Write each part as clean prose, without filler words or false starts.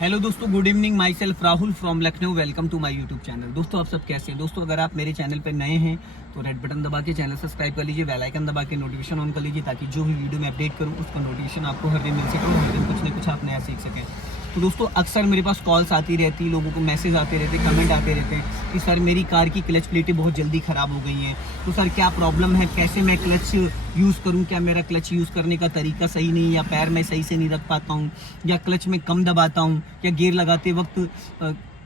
Hello दोस्तों, good evening. Myself Rahul from Lucknow. Welcome to my YouTube channel. दोस्तों आप सब कैसे हैं? दोस्तों अगर आप मेरे चैनल पर नए हैं तो रेड बटन दबा के चैनल सब्सक्राइब कर लीजिए, बेल आइकन दबा के नोटिफिकेशन ऑन कर लीजिए ताकि जो भी वीडियो मैं अपडेट करूं उसका नोटिफिकेशन आपको हर दिन मिल सके और हर दिन कुछ ना कुछ आप नया सीख सकें। तो दोस्तों अक्सर मेरे पास कॉल्स आती रहती, लोगों को मैसेज आते रहते, कमेंट आते रहते हैं कि सर मेरी कार की क्लच प्लेटें बहुत जल्दी ख़राब हो गई हैं, तो सर क्या प्रॉब्लम है, कैसे मैं क्लच यूज़ करूं, क्या मेरा क्लच यूज़ करने का तरीका सही नहीं, या पैर में सही से नहीं रख पाता हूं, या क्लच में कम दबाता हूं, या गियर लगाते वक्त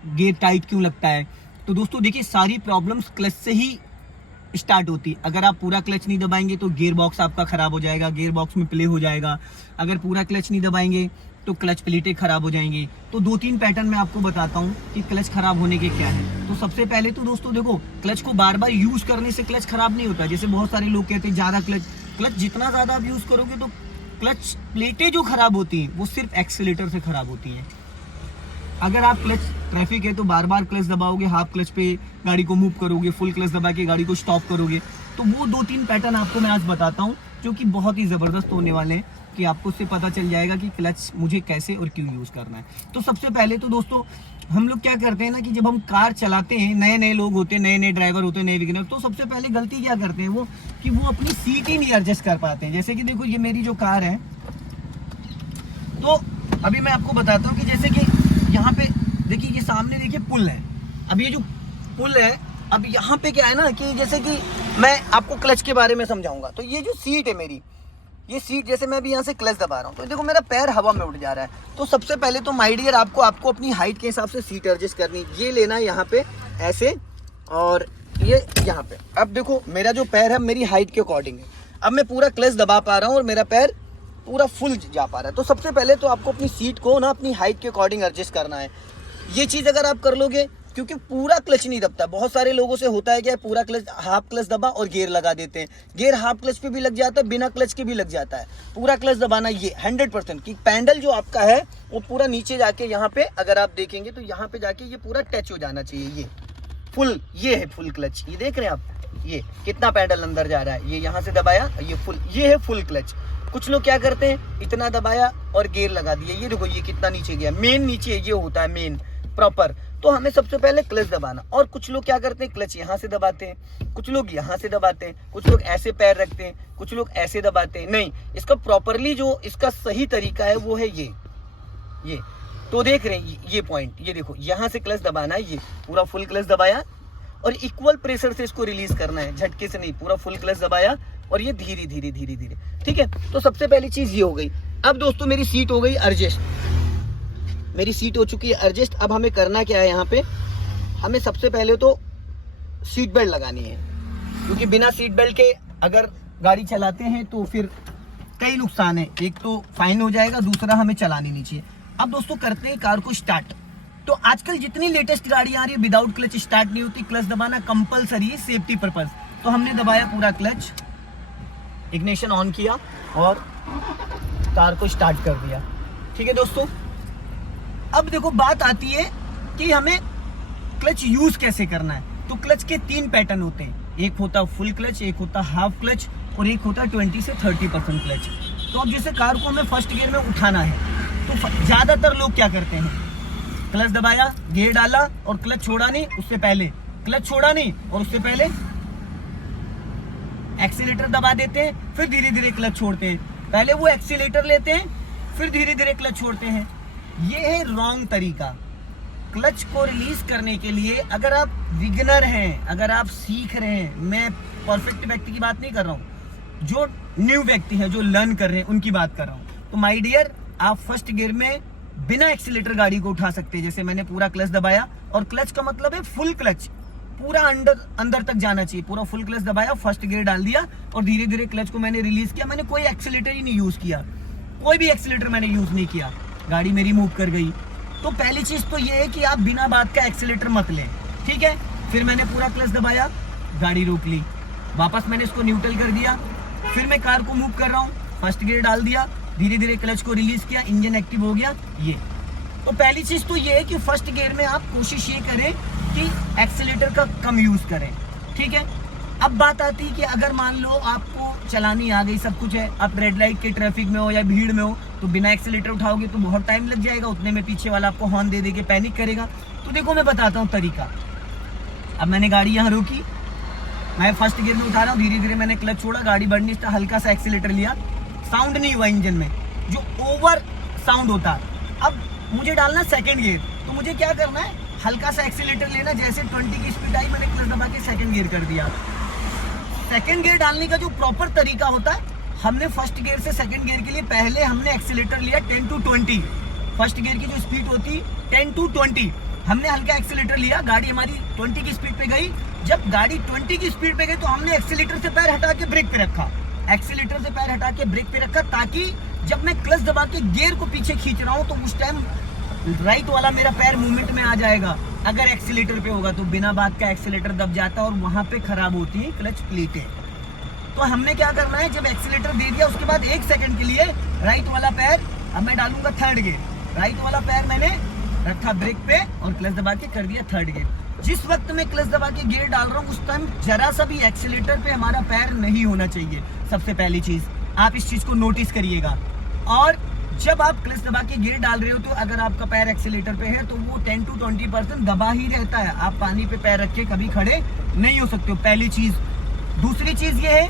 गियर टाइट क्यों लगता है। तो दोस्तों देखिए, सारी प्रॉब्लम्स क्लच से ही स्टार्ट होती। अगर आप पूरा क्लच नहीं दबाएंगे तो गियर बॉक्स आपका ख़राब हो जाएगा, गियर बॉक्स में प्ले हो जाएगा। अगर पूरा क्लच नहीं दबाएंगे तो क्लच प्लेटें खराब हो जाएंगी। तो 2-3 पैटर्न मैं आपको बताता हूँ कि क्लच खराब होने के क्या है। तो सबसे पहले तो दोस्तों देखो, क्लच को बार बार यूज करने से क्लच खराब नहीं होता। जैसे बहुत सारे लोग कहते हैं ज़्यादा क्लच जितना ज़्यादा आप यूज करोगे तो क्लच प्लेटें जो खराब होती हैं वो सिर्फ एक्सीलेटर से खराब होती हैं। अगर आप क्लच ट्रैफिक है तो बार बार क्लच दबाओगे, हाफ क्लच पे गाड़ी को मूव करोगे, फुल क्लच दबा के गाड़ी को स्टॉप करोगे, तो वो 2-3 पैटर्न आपको मैं आज बताता हूँ जो कि बहुत ही ज़बरदस्त होने वाले हैं कि आपको उससे पता चल जाएगा कि क्लच मुझे कैसे और क्यों यूज़ करना है। तो सबसे पहले तो दोस्तों हम लोग क्या करते हैं ना कि जब हम कार चलाते हैं, नए नए लोग होते हैं, नए नए ड्राइवर होते हैं, नए बिगिनर, तो सबसे पहले गलती क्या करते हैं वो कि वो अपनी सीट ही नहीं एडजस्ट कर पाते हैं। जैसे कि देखो, ये मेरी जो कार है, तो अभी मैं आपको बताता हूँ कि जैसे कि यहाँ पे देखिए, ये सामने देखिए पुल है। अब ये जो पुल है, अब यहाँ पे क्या है ना कि जैसे कि मैं आपको क्लच के बारे में समझाऊंगा। तो ये जो सीट है मेरी, ये सीट, जैसे मैं अभी यहाँ से क्लच दबा रहा हूँ तो देखो मेरा पैर हवा में उठ जा रहा है। तो सबसे पहले तो माय डियर आपको अपनी हाइट के हिसाब से सीट एडजस्ट करनी। ये लेना है यहाँ पे ऐसे, और ये यहाँ पे। अब देखो मेरा जो पैर है मेरी हाइट के अकॉर्डिंग है। अब मैं पूरा क्लच दबा पा रहा हूँ और मेरा पैर पूरा फुल जा पा रहा है। तो सबसे पहले तो आपको अपनी सीट को ना अपनी हाइट के अकॉर्डिंग एडजस्ट करना है। ये चीज़ अगर आप कर लोगे, क्योंकि पूरा क्लच नहीं दबता। बहुत सारे लोगों से होता है कि पूरा क्लच, हाफ क्लच दबा और गियर लगा देते हैं। गियर हाफ क्लच पे भी लग जाता है, बिना क्लच के भी लग जाता है। पूरा क्लच दबाना ये 100% कि पैडल जो आपका है वो पूरा नीचे जाके यहाँ पे, अगर आप देखेंगे तो यहाँ पे जाके ये पूरा टच हो जाना चाहिए। ये फुल, ये है फुल क्लच। ये देख रहे हैं आप, ये कितना पैडल अंदर जा रहा है। ये यहाँ से दबाया, ये फुल, ये है फुल क्लच। कुछ लोग क्या करते हैं, इतना दबाया और गियर लगा दिया। ये देखो ये कितना नीचे गया, मेन नीचे ये होता है मेन प्रॉपर। तो हमें सबसे पहले क्लच दबाना। और कुछ लोग क्या करते हैं, क्लच यहाँ से दबाते हैं, कुछ लोग यहाँ से दबाते हैं, कुछ लोग ऐसे पैर रखते हैं, कुछ लोग ऐसे दबाते हैं। नहीं, इसका प्रॉपरली जो इसका सही तरीका है वो है ये। तो देख रहे हैं ये पॉइंट, ये देखो यहाँ से क्लच दबाना है, ये पूरा फुल क्लच दबाया और इक्वल प्रेशर से इसको रिलीज करना है, झटके से नहीं। पूरा फुल क्लच दबाया और ये धीरे धीरे धीरे धीरे, ठीक है। तो सबसे पहली चीज ये हो गई। अब दोस्तों मेरी सीट हो गई एडजस्ट, मेरी सीट हो चुकी है एडजस्ट। अब हमें करना क्या है, यहाँ पे हमें सबसे पहले तो सीट बेल्ट लगानी है, क्योंकि बिना सीट बेल्ट के अगर गाड़ी चलाते हैं तो फिर कई नुकसान है। एक तो फाइन हो जाएगा, दूसरा हमें चलानी नहीं चाहिए। अब दोस्तों करते हैं कार को स्टार्ट। तो आजकल जितनी लेटेस्ट गाड़ियां आ रही है विदाउट क्लच स्टार्ट नहीं होती। क्लच दबाना कंपलसरी है सेफ्टी पर्पज। तो हमने दबाया पूरा क्लच, इग्निशन ऑन किया और कार को स्टार्ट कर दिया, ठीक है दोस्तों। अब देखो बात आती है कि हमें क्लच यूज कैसे करना है। तो क्लच के 3 पैटर्न होते हैं, एक होता है फुल क्लच, एक होता है हाफ क्लच और एक होता है 20 से 30% क्लच। तो अब जैसे कार को हमें फर्स्ट गियर में उठाना है तो ज्यादातर लोग क्या करते हैं, क्लच दबाया, गियर डाला और क्लच छोड़ा नहीं, उससे पहले क्लच छोड़ा नहीं और उससे पहले एक्सीलेटर दबा देते हैं, फिर धीरे धीरे क्लच छोड़ते हैं। पहले वो एक्सीलेटर लेते हैं, फिर धीरे धीरे क्लच छोड़ते हैं। ये है रॉन्ग तरीका। क्लच को रिलीज करने के लिए अगर आप बिगिनर हैं, अगर आप सीख रहे हैं, मैं परफेक्ट व्यक्ति की बात नहीं कर रहा हूँ, जो न्यू व्यक्ति है, जो लर्न कर रहे हैं, उनकी बात कर रहा हूँ। तो माय डियर, आप फर्स्ट गियर में बिना एक्सीलेटर गाड़ी को उठा सकते हैं। जैसे मैंने पूरा क्लच दबाया, और क्लच का मतलब है फुल क्लच, पूरा अंदर तक जाना चाहिए। पूरा फुल क्लच दबाया, फर्स्ट गियर डाल दिया और धीरे धीरे क्लच को मैंने रिलीज किया। मैंने कोई एक्सीलेटर ही नहीं यूज किया, कोई भी एक्सीलेटर मैंने यूज नहीं किया, गाड़ी मेरी मूव कर गई। तो पहली चीज तो ये है कि आप बिना बात का एक्सीलेटर मत लें, ठीक है। फिर मैंने पूरा क्लच दबाया, गाड़ी रोक ली, वापस मैंने इसको न्यूट्रल कर दिया, फिर मैं कार को मूव कर रहा हूँ, फर्स्ट गियर डाल दिया, धीरे धीरे क्लच को रिलीज किया, इंजन एक्टिव हो गया। ये तो पहली चीज तो ये है कि फर्स्ट गियर में आप कोशिश ये करें कि एक्सीलेटर का कम यूज करें, ठीक है। अब बात आती है कि अगर मान लो आपको चलानी आ गई, सब कुछ है, आप रेड लाइट के ट्रैफिक में हो या भीड़ में हो तो बिना एक्सीलेटर उठाओगे तो बहुत टाइम लग जाएगा, उतने में पीछे वाला आपको हॉर्न दे के पैनिक करेगा। तो देखो मैं बताता हूँ तरीका। अब मैंने गाड़ी यहाँ रोकी, मैं फर्स्ट गियर में उठा रहा हूँ, धीरे धीरे मैंने क्लच छोड़ा, गाड़ी बढ़नी स्टार्ट, हल्का सा एक्सीलेटर लिया, साउंड नहीं हुआ इंजन में, जो ओवर साउंड होता है। अब मुझे डालना सेकंड गियर, तो मुझे क्या करना है, हल्का सा एक्सीलेटर लेना, जैसे 20 की स्पीड आई मैंने क्लच दबा के सेकंड गियर कर दिया। सेकंड गियर डालने का जो प्रॉपर तरीका होता है, हमने फर्स्ट गियर से सेकंड गियर के लिए पहले हमने एक्सीलेटर लिया 10 to 20, फर्स्ट गियर की जो स्पीड होती 10 to 20, हमने हल्का एक्सीलेटर लिया, गाड़ी हमारी 20 की स्पीड पे गई। जब गाड़ी 20 की स्पीड पे गई तो हमने एक्सीलेटर से पैर हटा के ब्रेक पे रखा, एक्सीलेटर से पैर हटा के ब्रेक पे रखा, ताकि जब मैं क्लच दबा के गियर को पीछे खींच रहा हूँ तो उस टाइम राइट वाला मेरा पैर मूवमेंट में आ जाएगा। अगर एक्सीलेटर पे होगा तो बिना बात का एक्सीलेटर दब जाता है और वहां पे खराब होती है क्लच प्लेटें। तो हमने क्या करना है, जब एक्सीलेटर दे दिया उसके बाद 1 सेकंड के लिए राइट वाला पैर, अब मैं डालूंगा थर्ड गियर, राइट वाला पैर मैंने रखा ब्रेक पे और क्लच दबा के कर दिया थर्ड गियर। जिस वक्त मैं क्लच दबा के गियर डाल रहा हूँ उस टाइम जरा सा भी एक्सीलेटर पे हमारा पैर नहीं होना चाहिए। सबसे पहली चीज आप इस चीज को नोटिस करिएगा। और जब आप क्लच दबा के गियर डाल रहे हो तो अगर आपका पैर एक्सीलेटर पे है तो वो 10 to 20% दबा ही रहता है, आप पानी पे पैर रख के कभी खड़े नहीं हो सकते हो, पहली चीज। दूसरी चीज ये है,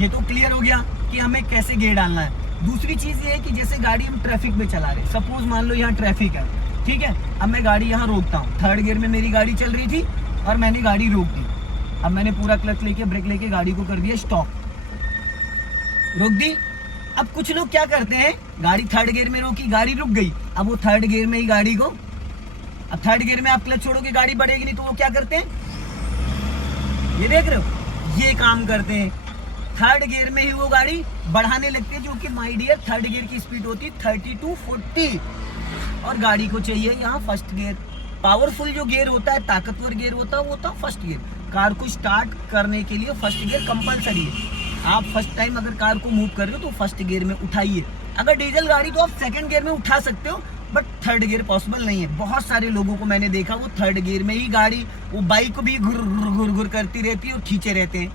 ये तो क्लियर हो गया कि हमें कैसे गियर डालना है। दूसरी चीज ये है कि जैसे गाड़ी हम ट्रैफिक में चला रहे, सपोज मान लो यहाँ ट्रैफिक है, ठीक है, अब मैं गाड़ी यहाँ रोकता हूँ, थर्ड गियर में मेरी गाड़ी चल रही थी और मैंने गाड़ी रोक दी। अब मैंने पूरा क्लच लेके ब्रेक लेके गाड़ी को कर दिया स्टॉप, रोक दी। अब कुछ लोग क्या करते हैं, गाड़ी थर्ड गियर में रोकी, गाड़ी रुक गई, अब वो थर्ड गियर में ही गाड़ी को, अब थर्ड गियर में आप क्लच छोड़ोगे गाड़ी बढ़ेगी नहीं, तो वो क्या करते हैं, ये देख रहे हो, ये काम करते हैं, थर्ड गियर में ही वो गाड़ी बढ़ाने लगते हैं, जो कि माय डियर थर्ड गियर की स्पीड होती 30 to 40 और गाड़ी को चाहिए यहाँ फर्स्ट गियर। पावरफुल जो गियर होता है, ताकतवर गियर होता है, वो होता है फर्स्ट गियर। कार को स्टार्ट करने के लिए फर्स्ट गियर कंपलसरी है। आप फर्स्ट टाइम अगर कार को मूव कर रहे हो तो फर्स्ट गियर में उठाइए। अगर डीजल गाड़ी तो आप सेकंड गियर में उठा सकते हो, बट थर्ड गियर पॉसिबल नहीं है। बहुत सारे लोगों को मैंने देखा वो थर्ड गियर में ही गाड़ी, वो बाइक भी घुर घुर करती रहती है और खींचे रहते हैं,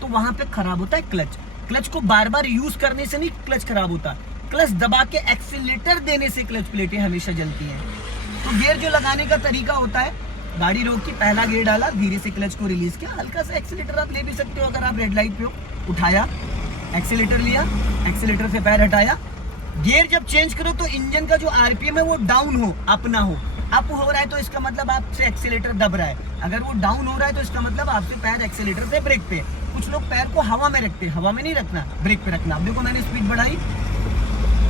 तो वहां पे खराब होता है क्लच। क्लच को बार बार यूज करने से नहीं क्लच खराब होता, क्लच दबा के एक्सीलेटर देने से क्लच प्लेटें हमेशा जलती हैं। तो गियर जो लगाने का तरीका होता है, गाड़ी रोकी, पहला गियर डाला, धीरे से क्लच को रिलीज किया, हल्का सा एक्सीलेटर आप ले भी सकते हो अगर आप रेड लाइट पे हो, उठाया, एक्सीलेटर लिया, एक्सीलेटर से पैर हटाया। गियर जब चेंज करो तो इंजन का जो आरपीएम है वो डाउन हो, अप ना हो। अप हो रहा है तो इसका मतलब आपसे एक्सीलेटर दब रहा है, अगर वो डाउन हो रहा है तो इसका मतलब आपसे पैर एक्सीलेटर से ब्रेक पे। कुछ लोग पैर को हवा में रखते हैं, हवा में नहीं रखना, ब्रेक पे रखना। अब देखो मैंने स्पीड बढ़ाई,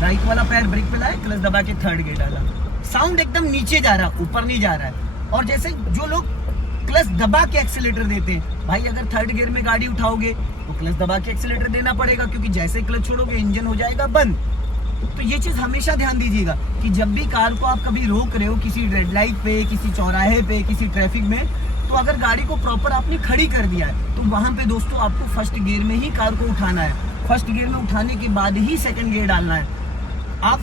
राइट वाला पैर ब्रेक पे लाया, क्लच दबा के थर्ड गियर डाला, साउंड एकदम नीचे जा रहा, ऊपर नहीं जा रहा है। और जैसे जो लोग क्लच दबा के एक्सीलेटर देते हैं, भाई अगर थर्ड गियर में गाड़ी उठाओगे तो क्लच दबा के एक्सीलेटर देना पड़ेगा, क्योंकि जैसे क्लच छोड़ोगे इंजन हो जाएगा बंद। तो ये चीज हमेशा ध्यान दीजिएगा कि जब भी कार को आप कभी रोक रहे हो किसी रेड लाइट पे, किसी चौराहे पे, किसी ट्रैफिक में, तो अगर गाड़ी को प्रॉपर आपने खड़ी कर दिया है तो वहां पे दोस्तों आपको फर्स्ट गियर में ही कार को उठाना है। फर्स्ट गियर में उठाने के बाद ही सेकंड गियर डालना है। आप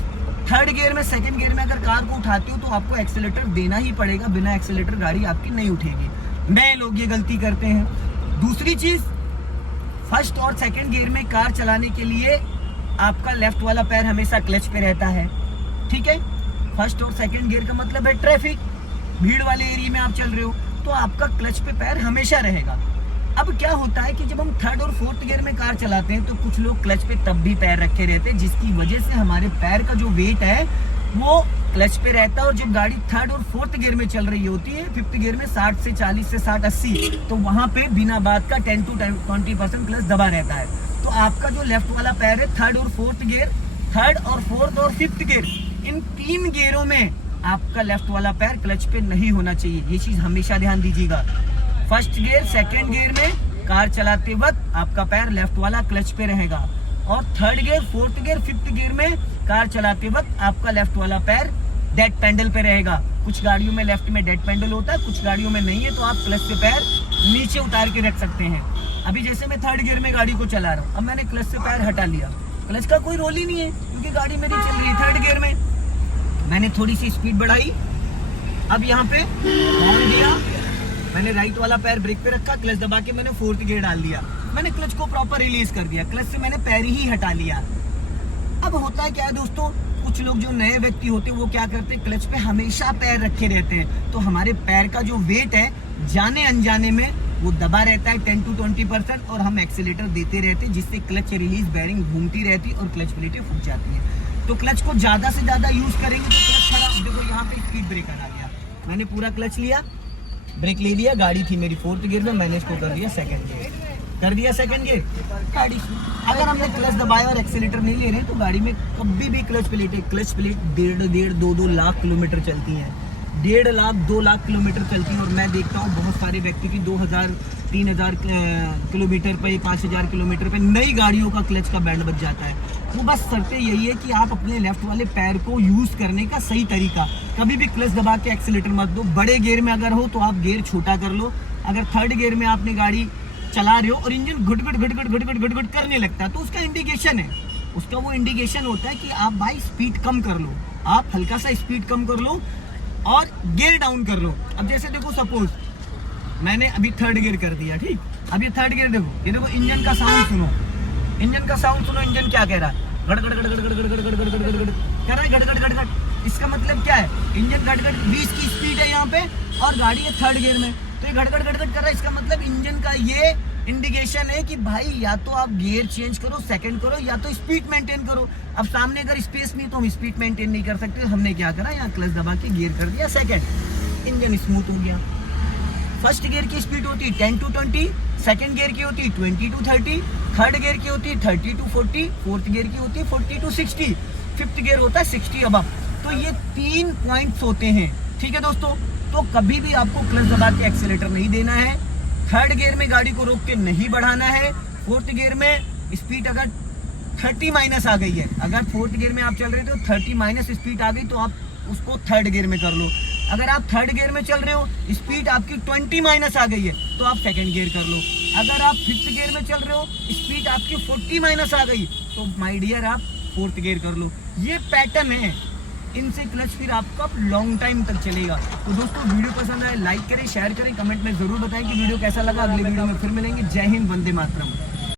थर्ड गियर में, सेकंड गियर में अगर कार को उठाते हो तो आपको एक्सीलेटर देना ही पड़ेगा, बिना एक्सीलेटर गाड़ी आपकी नहीं उठेगी। नए लोग ये गलती करते हैं। दूसरी चीज, फर्स्ट और सेकंड गियर में कार चलाने के लिए आपका लेफ्ट वाला पैर हमेशा क्लच पे रहता है, ठीक है। फर्स्ट और सेकंड गियर का मतलब है ट्रैफिक, भीड़ वाले एरिया में आप चल रहे हो तो आपका क्लच पे पैर हमेशा रहेगा। अब क्या होता है कि जब हम थर्ड और फोर्थ गियर में कार चलाते हैं तो कुछ लोग क्लच पे तब भी पैर रखे रहते हैं, जिसकी वजह से हमारे पैर का जो वेट है वो क्लच पे रहता है। और जब गाड़ी थर्ड और फोर्थ गियर में चल रही होती है, फिफ्थ गियर में 60 से 40 से 60 80, तो वहां पे बिना बात का 10 to 20% क्लच दबा रहता है। तो आपका जो लेफ्ट वाला पैर है, थर्ड और फोर्थ गियर, थर्ड और फोर्थ और फिफ्थ गियर, इन 3 गियरों में आपका लेफ्ट वाला पैर क्लच पे नहीं होना चाहिए। ये चीज हमेशा ध्यान दीजिएगा। फर्स्ट गियर, सेकंड गियर में कार चलाते वक्त आपका पैर लेफ्ट वाला क्लच पे रहेगा, और third gear, fourth gear, fifth gear में कार चलाते वक्त आपका लेफ्ट वाला पैर डेड पेंडल पे रहेगा। कुछ गाड़ियों में लेफ्ट में डेड पेंडल होता है, कुछ गाड़ियों में नहीं है, तो आप क्लच पे पैर नीचे उतार के रख सकते हैं। अभी जैसे मैं थर्ड गियर में गाड़ी को चला रहा हूँ, अब मैंने क्लच से पैर हटा लिया, क्लच का कोई रोल ही नहीं है क्योंकि गाड़ी मेरी चल रही है थर्ड गियर में। मैंने थोड़ी सी स्पीड बढ़ाई, अब यहाँ पे हॉर्न दिया, मैंने राइट वाला पैर ब्रेक पे रखा, क्लच दबा के मैंने फोर्थ गियर डाल दिया। मैंने क्लच को प्रॉपर रिलीज कर दिया, क्लच से मैंने पैर ही हटा लिया। अब होता है क्या है दोस्तों, कुछ लोग जो नए व्यक्ति होते हैं वो क्या करते हैं, क्लच पे हमेशा पैर रखे रहते हैं, तो हमारे पैर का जो वेट है जाने अनजाने में वो दबा रहता है 10 to 20% और हम एक्सीलेटर देते रहते हैं, जिससे क्लच रिलीज बेरिंग घूमती रहती है और क्लच प्लेटें फूट जाती है। तो क्लच को ज्यादा से ज्यादा यूज करेंगे तो क्लच खराब। देखो यहाँ पे स्पीड ब्रेकर आ गया, मैंने पूरा क्लच लिया, ब्रेक ले लिया, गाड़ी थी मेरी 4th गियर में, मैंने इसको कर दिया 2nd गियर, कर दिया 2nd गियर गाड़ी। अगर हमने क्लच दबाया और एक्सीलेटर नहीं ले रहे तो गाड़ी में कभी भी क्लच प्लेट 1.5 2 लाख किलोमीटर चलती है, 1.5 लाख 2 लाख किलोमीटर चलती है। और मैं देखता हूँ बहुत सारे व्यक्ति की 2000 3000 किलोमीटर पे 5000 किलोमीटर पे नई गाड़ियों का क्लच का बैंड बच जाता है। वो बस शर्त यही है कि आप अपने लेफ्ट वाले पैर को यूज करने का सही तरीका, कभी भी क्लच दबा के एक्सीलेटर मत दो। बड़े गियर में अगर हो तो आप गियर छोटा कर लो। अगर 3rd गियर में आपने गाड़ी चला रहे हो और इंजन घुट घुट करने लगता है तो उसका इंडिकेशन है, उसका वो इंडिकेशन होता है कि आप भाई स्पीड कम कर लो, आप हल्का सा स्पीड कम कर लो और गियर डाउन कर लो। अब जैसे देखो सपोज मैंने अभी 3rd गियर कर दिया, ठीक, अब ये 3rd गियर देखो, ये देखो इंजन का साउंड सुनो, इंजन का साउंड सुनो, इंजन क्या कह रहा है, गड़ गड़ गड़ गड़ गड़ गड़ गड़ गड़ गड़ गड़ कह रहा है, गड़ गड़ गड़ गड़। इसका मतलब क्या है, इंजन गड़ गड़ 20 की स्पीड है यहाँ पे और गाड़ी है 3rd गियर में, तो ये गड़ गड़ गड़ गड़ कर रहा है। इसका मतलब इंजन का ये इंडिकेशन है कि भाई या तो आप गियर चेंज करो, 2nd करो, या तो स्पीड मेंटेन करो। अब सामने अगर स्पेस नहीं तो हम स्पीड मेंटेन नहीं कर सकते, हमने क्या करा, यहाँ क्लच दबा के गियर कर दिया 2nd, इंजन स्मूथ हो गया। 1st गियर की स्पीड होती 10 to 20, 2nd गियर की होती 20 to 30, 3rd गियर की होती 30 to 40, 4th गियर की होती 40 to 60, 5th गियर होता है 60 अबव। तो ये 3 पॉइंट्स होते हैं, ठीक है दोस्तों। तो कभी भी आपको क्लच दबा के एक्सीलेटर नहीं देना है, 3rd गियर में गाड़ी को रोक के नहीं बढ़ाना है, 4th गियर में स्पीड अगर 30 माइनस आ गई है, अगर 4th गियर में आप चल रहे थे तो 30 माइनस स्पीड आ गई तो आप उसको 3rd गियर में कर लो। अगर आप 3rd गियर में चल रहे हो, स्पीड आपकी 20 माइनस आ गई है तो आप 2nd गियर कर लो। अगर आप 5th गियर में चल रहे हो, स्पीड आपकी 40 माइनस आ गई तो माय डियर आप 4th गियर कर लो। ये पैटर्न है, इनसे क्लच फिर आपका लॉन्ग टाइम तक चलेगा। तो दोस्तों वीडियो पसंद आए लाइक करें, शेयर करें, कमेंट में जरूर बताएं कि वीडियो कैसा लगा। अगले वीडियो में फिर मिलेंगे। जय हिंद, वंदे मातरम।